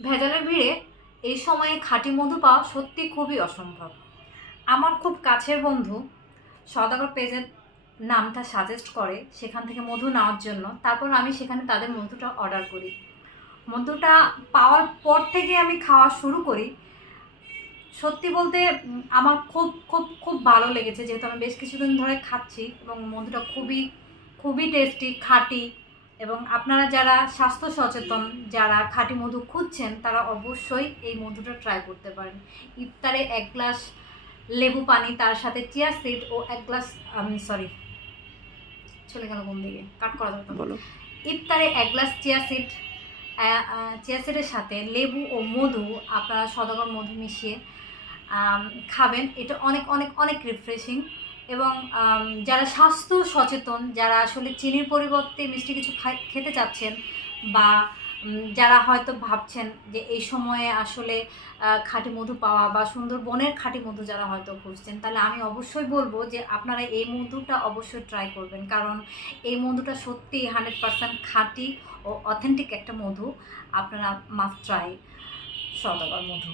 ভেজালের ভিড়ে এই সময়ে খাঁটি মধু পাওয়া সত্যি খুবই অসম্ভব। আমার খুব কাছের বন্ধু সওদাগর পেজের নামটা সাজেস্ট করে সেখান থেকে মধু নেওয়ার জন্য। তারপর আমি সেখানে তাদের মধুটা অর্ডার করি। মধুটা পাওয়ার পর থেকে আমি খাওয়া শুরু করি। সত্যি বলতে আমার খুব খুব খুব ভালো লেগেছে, যেহেতু আমি বেশ কিছুদিন ধরে খাচ্ছি এবং মধুটা খুবই খুবই টেস্টি, খাঁটি। এবং আপনারা যারা স্বাস্থ্য সচেতন, যারা খাঁটি মধু খুঁজছেন, তারা অবশ্যই এই মধুটা ট্রাই করতে পারেন। ইফতারে 1 গ্লাস লেবু পানি, তার সাথে চিয়া সিড ও 1 গ্লাস সরি চলে গেল কোন দিকে, কাট করা যাবে বলো। ইফতারে 1 গ্লাস চিয়া সিডের সাথে লেবু ও মধু, আপনারা সওদাগর মধু মিশিয়ে খাবেন। এটা অনেক অনেক অনেক রিফ্রেশিং। এবং যারা স্বাস্থ্য সচেতন, যারা আসলে চিনির পরিবর্তে মিষ্টি কিছু খেতে চাচ্ছেন, বা যারা হয়তো ভাবছেন যে এই সময়ে আসলে খাঁটি মধু পাওয়া বা সুন্দরবনের খাঁটি মধু যারা হয়তো খুঁজছেন, তাহলে আমি অবশ্যই বলবো যে আপনারা এই মধুটা অবশ্যই ট্রাই করবেন। কারণ এই মধুটা সত্যি 100% খাঁটি ও অথেন্টিক একটা মধু। আপনারা মাস্ট ট্রাই সওদাগর মধু।